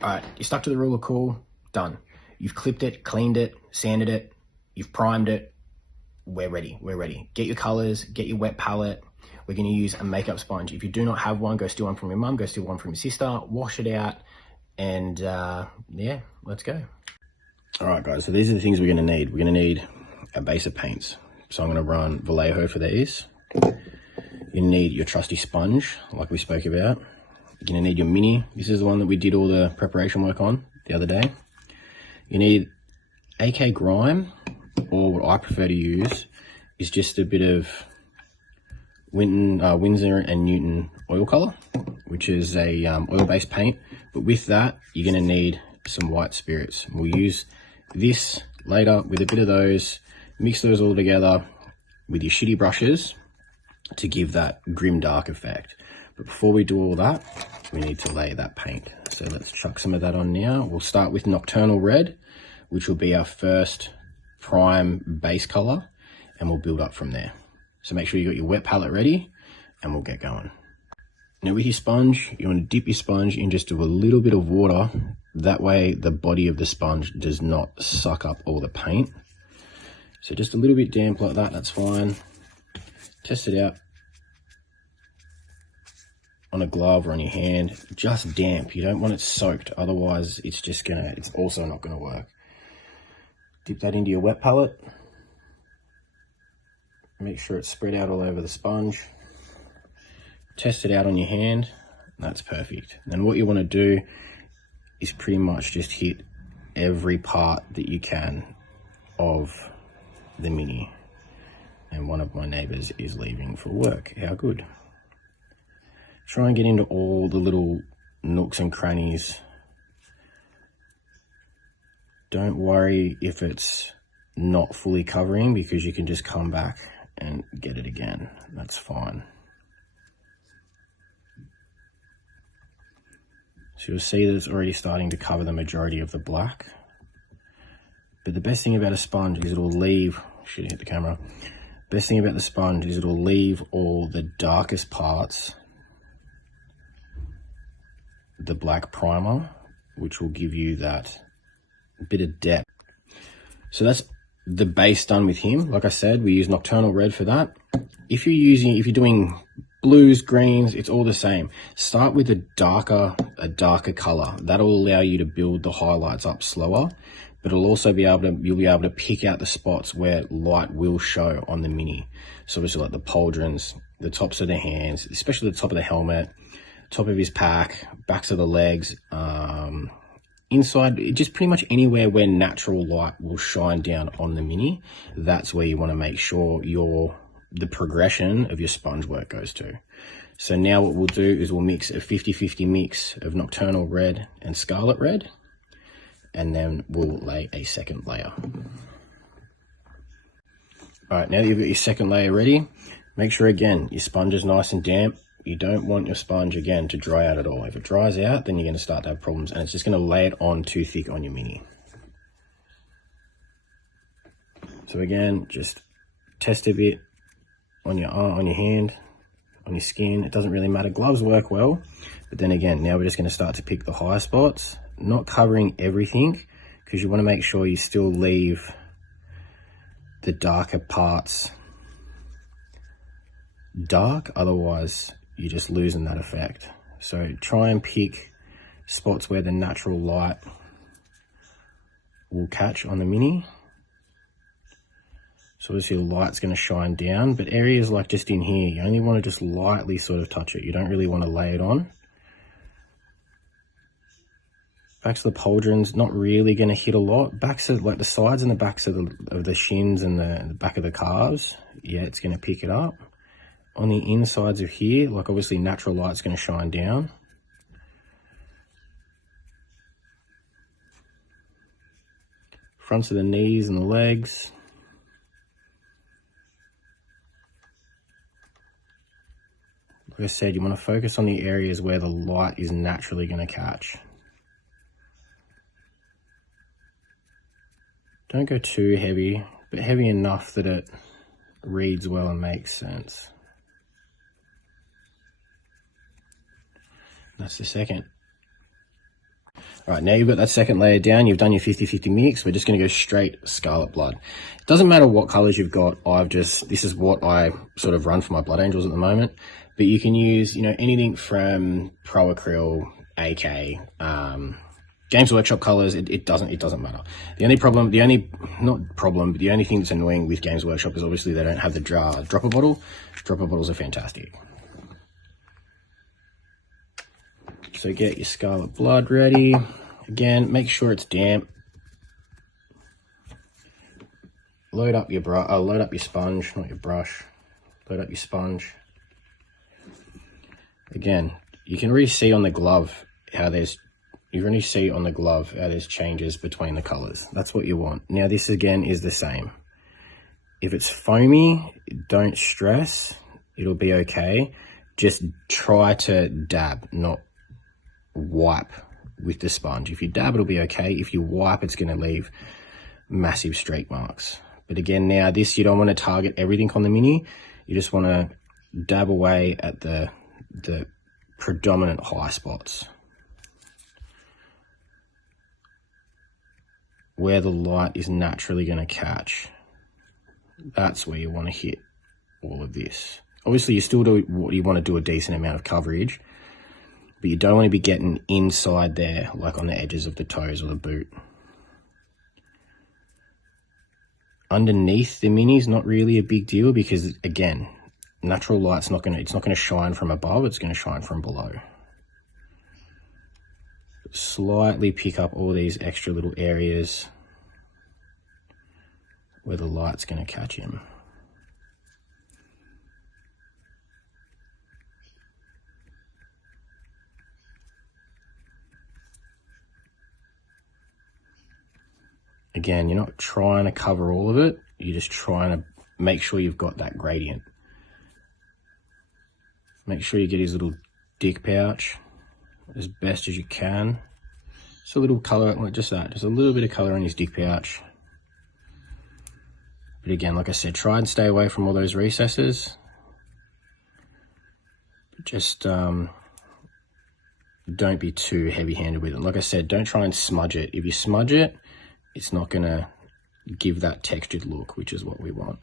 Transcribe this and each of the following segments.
All right, you stuck to the rule of cool, done. You've clipped it, cleaned it, sanded it, you've primed it. We're ready, we're ready. Get your colors, get your wet palette. We're gonna use a makeup sponge. If you do not have one, go steal one from your mum, go steal one from your sister, wash it out, and yeah, let's go. All right, guys, so these are the things we're gonna need. We're gonna need a base of paints. So I'm gonna run Vallejo for these. You need your trusty sponge, like we spoke about. You're gonna need your mini. This is the one that we did all the preparation work on the other day. You need AK Grime, or what I prefer to use is just a bit of Winsor and Newton oil color, which is a oil-based paint. But with that, you're gonna need some white spirits. We'll use this later with a bit of those, mix those all together with your shitty brushes to give that Grimdark effect. But before we do all that, we need to lay that paint. So let's chuck some of that on now. We'll start with Nocturnal Red, which will be our first prime base color, and we'll build up from there. So make sure you got your wet palette ready, and we'll get going. Now with your sponge, you want to dip your sponge in just a little bit of water. That way the body of the sponge does not suck up all the paint. So just a little bit damp like that, that's fine. Test it out on a glove or on your hand, just damp. You don't want it soaked, otherwise it's also not gonna work. Dip that into your wet palette. Make sure it's spread out all over the sponge. Test it out on your hand, that's perfect. Then what you wanna do is pretty much just hit every part that you can of the mini. And one of my neighbors is leaving for work. How good. Try and get into all the little nooks and crannies. Don't worry if it's not fully covering, because you can just come back and get it again. That's fine. So you'll see that it's already starting to cover the majority of the black. But the best thing about a sponge is it'll leave, should hit the camera. Best thing about the sponge is it'll leave all the darkest parts, the black primer, which will give you that bit of depth. So that's the base done with him. Like I said, we use Nocturnal Red for that. If you're doing blues, greens, it's all the same. Start with a darker color. That'll allow you to build the highlights up slower, but it'll also you'll be able to pick out the spots where light will show on the mini. So obviously like the pauldrons, the tops of the hands, especially the top of the helmet, top of his pack, backs of the legs, inside, just pretty much anywhere where natural light will shine down on the mini. That's where you want to make sure the progression of your sponge work goes to. So now what we'll do is we'll mix a 50-50 mix of Nocturnal Red and Scarlet Red, and then we'll lay a second layer. All right, now that you've got your second layer ready, make sure again your sponge is nice and damp. You don't want your sponge again to dry out at all. If it dries out, then you're going to start to have problems, and it's just going to lay it on too thick on your mini. So again, just test a bit on your arm, on your hand, on your skin. It doesn't really matter. Gloves work well, but then again, now we're just going to start to pick the high spots, not covering everything, because you want to make sure you still leave the darker parts dark, otherwise you're just losing that effect. So try and pick spots where the natural light will catch on the mini. So obviously the light's going to shine down, but areas like just in here, you only want to just lightly sort of touch it. You don't really want to lay it on. Backs of the pauldrons, not really going to hit a lot. Backs of like the sides and the backs of the shins and the back of the calves, yeah, it's going to pick it up. On the insides of here, like obviously natural light's going to shine down. Fronts of the knees and the legs. Like I said, you want to focus on the areas where the light is naturally going to catch. Don't go too heavy, but heavy enough that it reads well and makes sense. That's the second. All right, now you've got that second layer down, you've done your 50-50 mix, we're just gonna go straight Scarlet Blood. It doesn't matter what colors you've got, this is what I sort of run for my Blood Angels at the moment, but you can use, you know, anything from Pro Acryl, AK, Games Workshop colors, it doesn't matter. The only thing that's annoying with Games Workshop is obviously they don't have the dropper bottle. Dropper bottles are fantastic. So get your Scarlet Blood ready. Again, make sure it's damp. Load up your sponge, not your brush. Load up your sponge. Again, you can really see on the glove how there's changes between the colors. That's what you want. Now this again is the same. If it's foamy, don't stress. It'll be okay. Just try to dab, not wipe with the sponge. If you dab, it'll be okay. If you wipe, it's going to leave massive streak marks. But again, now this, you don't want to target everything on the mini. You just want to dab away at the predominant high spots, where the light is naturally going to catch. That's where you want to hit all of this. Obviously, you want to do a decent amount of coverage, but you don't want to be getting inside there, like on the edges of the toes or the boot. Underneath the mini is not really a big deal because, again, natural light's it's not going to shine from above, it's going to shine from below. Slightly pick up all these extra little areas where the light's going to catch him. Again, you're not trying to cover all of it, you're just trying to make sure you've got that gradient. Make sure you get his little dick pouch as best as you can. Just a little color, like just that, just a little bit of color on his dick pouch. But again, like I said, try and stay away from all those recesses. Just don't be too heavy-handed with it. Like I said, don't try and smudge it. If you smudge it, it's not gonna give that textured look, which is what we want.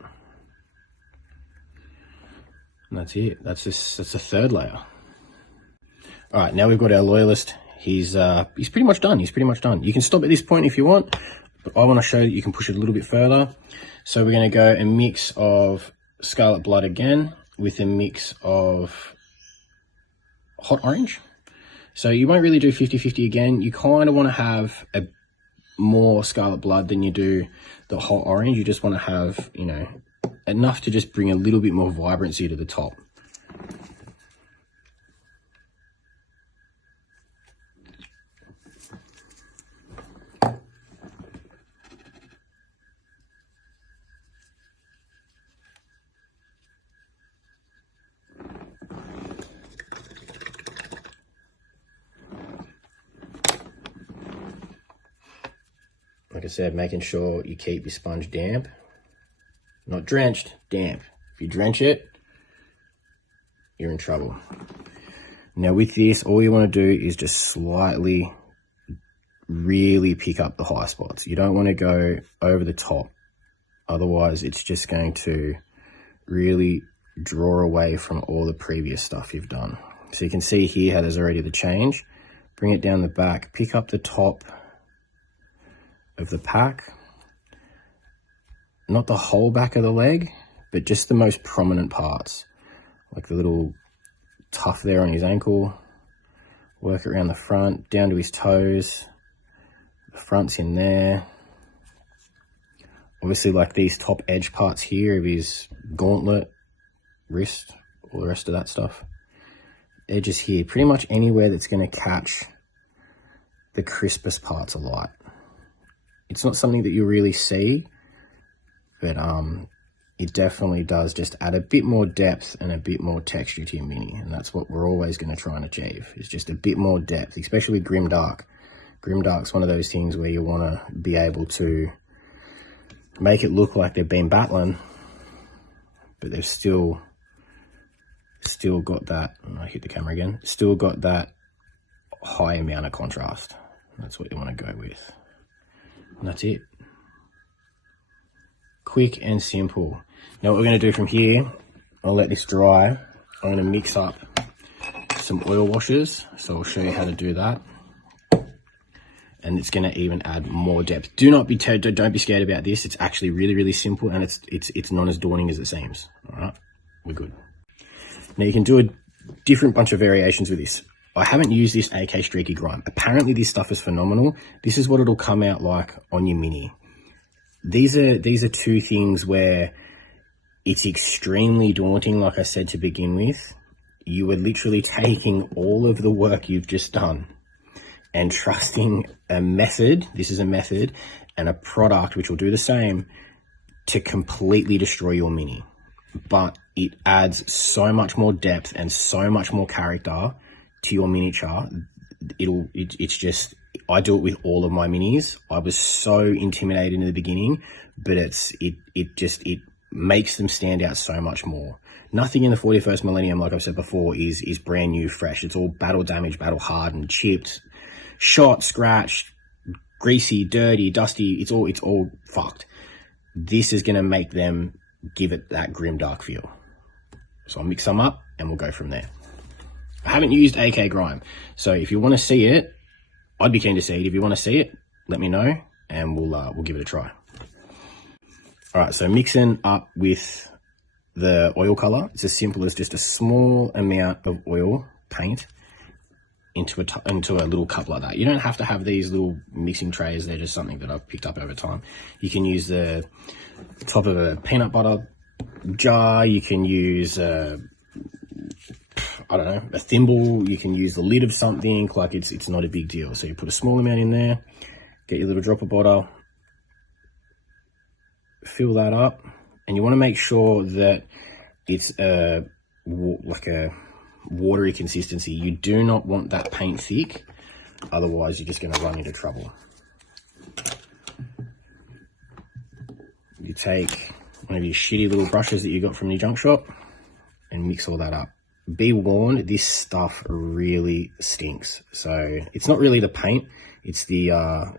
And that's it. That's the third layer. All right, now we've got our loyalist. He's pretty much done. He's pretty much done. You can stop at this point if you want, but I want to show that you can push it a little bit further. So we're going to go a mix of Scarlet Blood again with a mix of Hot Orange. So you won't really do 50-50 again. You kind of want to have a more Scarlet Blood than you do the Hot Orange. You just want to have, you know, enough to just bring a little bit more vibrancy to the top. Like I said, making sure you keep your sponge damp. Not drenched, damp. If you drench it, you're in trouble. Now with this, all you want to do is just slightly, really pick up the high spots. You don't want to go over the top. Otherwise, it's just going to really draw away from all the previous stuff you've done. So you can see here how there's already the change. Bring it down the back, pick up the top of the pack. Not the whole back of the leg, but just the most prominent parts, like the little tuft there on his ankle. Work it around the front, down to his toes. The front's in there. Obviously, like these top edge parts here of his gauntlet, wrist, all the rest of that stuff. Edges here, pretty much anywhere that's going to catch the crispest parts of light. It's not something that you really see, but it definitely does just add a bit more depth and a bit more texture to your mini, and that's what we're always going to try and achieve, is just a bit more depth, especially with Grimdark. Grimdark's one of those things where you want to be able to make it look like they've been battling, but they've still got that, I hit the camera again, still got that high amount of contrast. That's what you want to go with. And that's it. Quick and simple. Now what we're going to do from here, I'll let this dry. I'm going to mix up some oil washers. So I'll show you how to do that. And it's going to even add more depth. Don't be scared about this. It's actually really simple, and it's not as daunting as it seems. All right, we're good. Now you can do a different bunch of variations with this. I haven't used this AK Streaky Grime. Apparently this stuff is phenomenal. This is what it'll come out like on your mini. These are two things where it's extremely daunting, like I said to begin with. You are literally taking all of the work you've just done and trusting a method, this is a method, and a product which will do the same to completely destroy your mini. But it adds so much more depth and so much more character to your miniature. It's just, I do it with all of my minis. I was so intimidated in the beginning, but it makes them stand out so much more. Nothing in the 41st millennium, like I've said before, is brand new, fresh. It's all battle damaged, battle hardened, chipped, shot, scratched, greasy, dirty, dusty. It's all fucked. This is going to make them give it that Grimdark feel. So I'll mix some up and we'll go from there. I haven't used AK Grime, so if you want to see it, I'd be keen to see it. If you want to see it, let me know and we'll give it a try. All right, so mixing up with the oil color, it's as simple as just a small amount of oil paint into a little cup like that. You don't have to have these little mixing trays. They're just something that I've picked up over time. You can use the top of a peanut butter jar. You can use I don't know, a thimble. You can use the lid of something. Like it's not a big deal. So you put a small amount in there, get your little dropper bottle, fill that up, and you want to make sure that it's like a watery consistency. You do not want that paint thick, otherwise you're just going to run into trouble. You take one of your shitty little brushes that you got from your junk shop and mix all that up. Be warned, this stuff really stinks. So it's not really the paint, it's the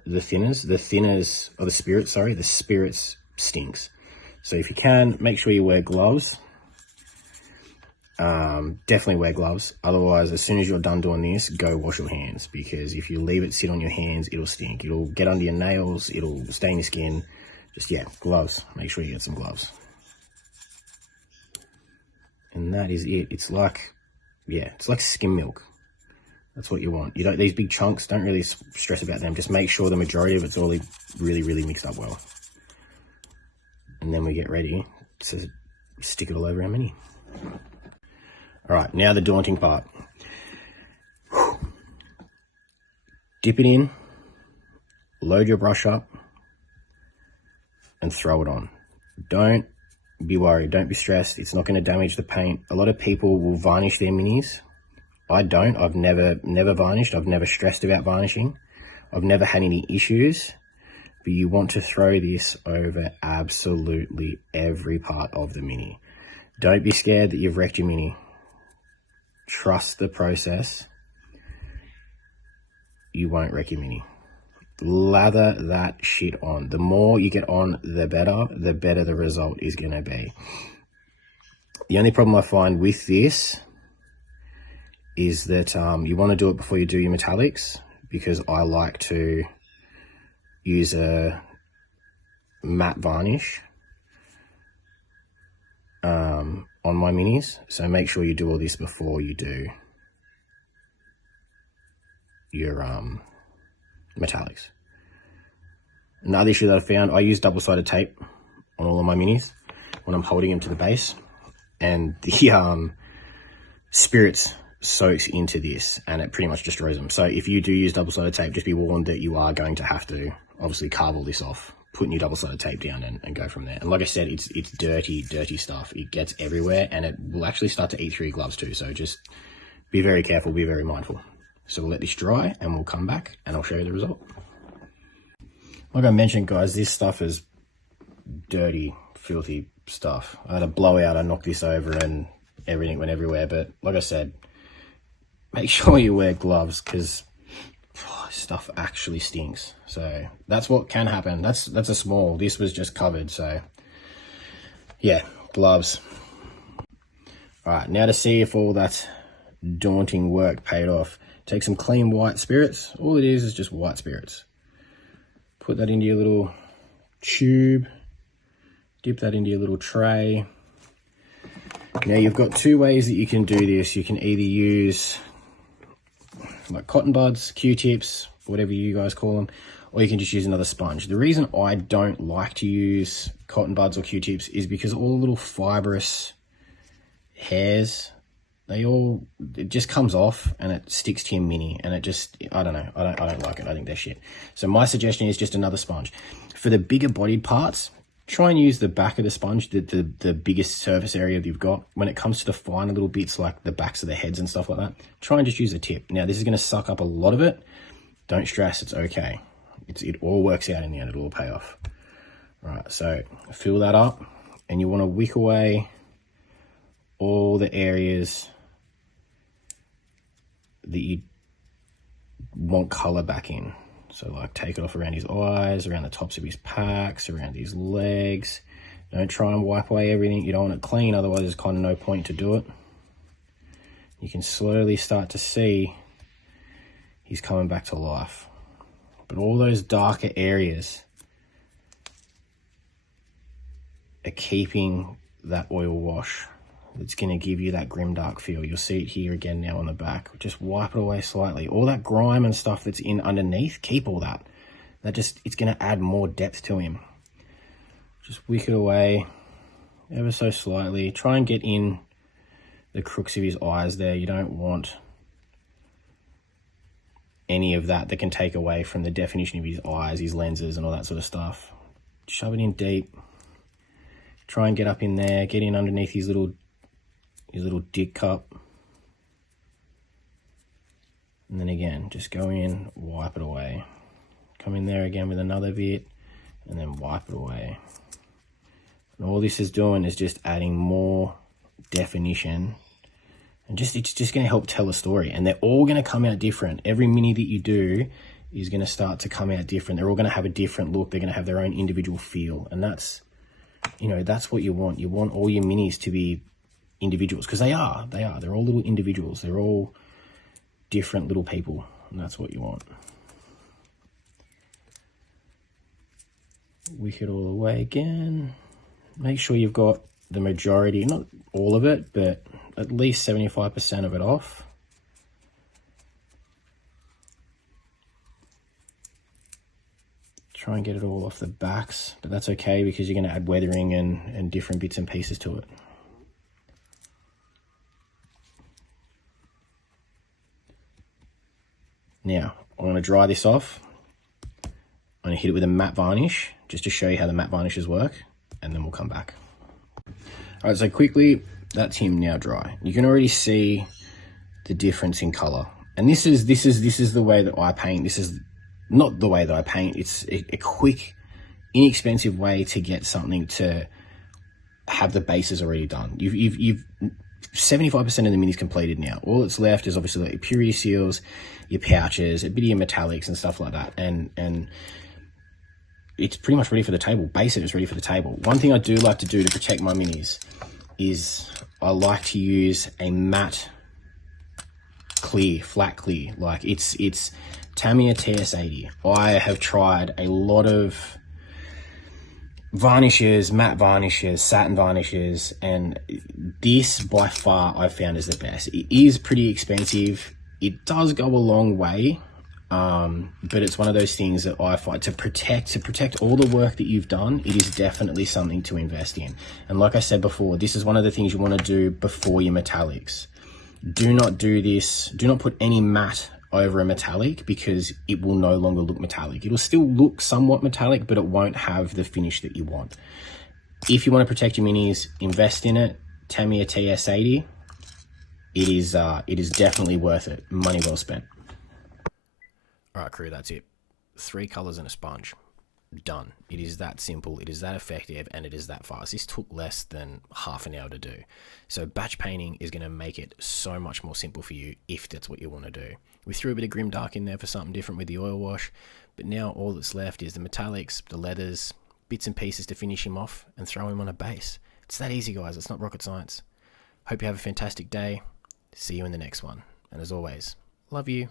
thinners, or the spirits, sorry, the spirits stinks. So if you can, make sure you wear gloves. Definitely wear gloves. Otherwise, as soon as you're done doing this, go wash your hands, because if you leave it sit on your hands, it'll stink. It'll get under your nails, it'll stain your skin. Just, yeah, gloves. Make sure you get some gloves. And that is it. It's like, yeah, it's like skim milk. That's what you want. You don't, these big chunks, don't really stress about them. Just make sure the majority of it's all really mixed up well. And then we get ready to stick it all over our mini. All right, now the daunting part. Dip it in, load your brush up, and throw it on. Don't be worried, don't be stressed. It's not going to damage the paint. A lot of people will varnish their minis. I don't. I've never varnished. I've never stressed about varnishing. I've never had any issues. But you want to throw this over absolutely every part of the mini. Don't be scared that you've wrecked your mini. Trust the process. You won't wreck your mini. Lather that shit on. The more you get on, the better the result is going to be. The only problem I find with this is that you want to do it before you do your metallics, because I like to use a matte varnish on my minis. So make sure you do all this before you do your metallics. Another issue that I found, I use double-sided tape on all of my minis when I'm holding them to the base, and the spirits soaks into this and it pretty much destroys them. So if you do use double-sided tape, just be warned that you are going to have to obviously carve all this off, put new double-sided tape down and go from there. And like I said, it's dirty stuff. It gets everywhere and it will actually start to eat through your gloves too. So just be very careful, be very mindful. So we'll let this dry and we'll come back and I'll show you the result. Like I mentioned, guys, this stuff is dirty, filthy stuff. I had a blowout, I knocked this over and everything went everywhere. But like I said, make sure you wear gloves, because stuff actually stinks. So that's what can happen. That's a small. This was just covered. So yeah, gloves. All right, now to see if all that daunting work paid off. Take some clean white spirits. All it is just white spirits. Put that into your little tube. Dip that into your little tray. Now you've got two ways that you can do this. You can either use like cotton buds, Q-tips, whatever you guys call them, or you can just use another sponge. The reason I don't like to use cotton buds or Q-tips is because all the little fibrous hairs, it just comes off and it sticks to your mini, and it just, I don't know, I don't like it. I think they're shit. So my suggestion is just another sponge. For the bigger bodied parts, try and use the back of the sponge, the biggest surface area that you've got. When it comes to the finer little bits like the backs of the heads and stuff like that, try and just use a tip. Now this is going to suck up a lot of it. Don't stress, it's okay. It all works out in the end, it'll all pay off. All right, so fill that up, and you want to wick away all the areas that you want color back in. So like take it off around his eyes, around the tops of his packs, around his legs. Don't try and wipe away everything. You don't want it clean, otherwise there's kind of no point to do it. You can slowly start to see he's coming back to life. But all those darker areas are keeping that oil wash. It's going to give you that Grimdark feel. You'll see it here again now on the back. Just wipe it away slightly. All that grime and stuff that's in underneath, keep all that. It's going to add more depth to him. Just wick it away ever so slightly. Try and get in the crooks of his eyes there. You don't want any of that can take away from the definition of his eyes, his lenses and all that sort of stuff. Shove it in deep. Try and get up in there. Get in underneath his little dick cup, and then again just go in, wipe it away, come in there again with another bit, and then wipe it away. And all this is doing is just adding more definition, and it's just going to help tell a story. And they're all going to come out different. Every mini that you do is going to start to come out different. They're all going to have a different look. They're going to have their own individual feel, and that's what you want. You want all your minis to be individuals, because they're all little individuals. They're all different little people, and that's what you want. Wick it all away again. Make sure you've got the majority, not all of it, but at least 75% of it off. Try and get it all off the backs, but that's okay because you're going to add weathering and different bits and pieces to it. Now, I'm going to dry this off. I'm going to hit it with a matte varnish, just to show you how the matte varnishes work, and then we'll come back. All right, so quickly, that's him now dry. You can already see the difference in color. And this is the way that I paint. This is not the way that I paint. It's a quick, inexpensive way to get something to have the bases already done. You've 75% of the mini's completed now. All that's left is obviously like your purity seals, your pouches, a bit of your metallics and stuff like that. And it's pretty much ready for the table. Base it is ready for the table. One thing I do like to do to protect my minis is I like to use a matte clear, flat clear. Like it's Tamiya TS80. I have tried a lot of varnishes, matte varnishes, satin varnishes, and this by far I've found is the best. It is pretty expensive. It does go a long way, but it's one of those things that I find to protect all the work that you've done. It is definitely something to invest in. And like I said before, this is one of the things you want to do before your metallics. Do not do this. Do not put any matte over a metallic, because it will no longer look metallic. It'll still look somewhat metallic, but it won't have the finish that you want. If you want to protect your minis, invest in it. Tamiya TS80. It is definitely worth it. Money well spent. All right, crew, that's it. 3 colors and a sponge. done. It is that simple, it is that effective, and it is that fast. This took less than half an hour to do. So batch painting is going to make it so much more simple for you if that's what you want to do. We threw a bit of Grimdark in there for something different with the oil wash, but now all that's left is the metallics, the leathers, bits and pieces to finish him off and throw him on a base. It's that easy, guys. It's not rocket science. Hope you have a fantastic day. See you in the next one. And as always, love you.